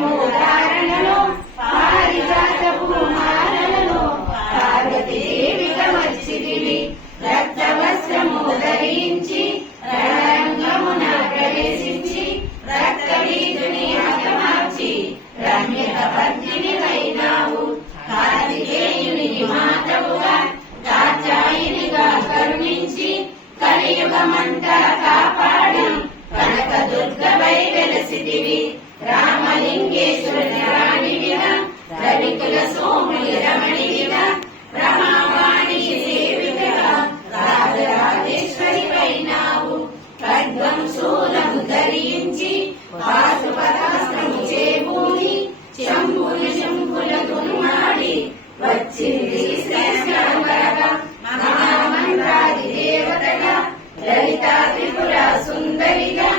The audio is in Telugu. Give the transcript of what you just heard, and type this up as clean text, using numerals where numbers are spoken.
వేదముదారణలో పారిజాతపు మాలలలో పార్వతీదేవిగా వచ్చితివి. రక్త వస్త్రము ధరించి రణరంగమున ప్రవేశించి రక్త వీధుని హతమార్చి రమ్యక పద్మిని వైనావు. కార్తికేయుని మాతవుగా కాచాయినిగా కరుణించి కలియుగమంతా కాపాడి కనక దుర్గవై వెలసితివి. రామలింగేశ్వరుని రాణివిగా రవికుల సోముని రమణివిగా రమావాణి సేవికగా రాజరాజేశ్వరి వైనావు. ఖడ్గం శూలము ధరించి పాశుపతాస్త్రము చేబూని శంభుని శంభులకును మాడి వచ్చింది శ్రేష్ఠంగా మహామంత్రాది దేవతగా లలితా త్రిపుర సుందరిగా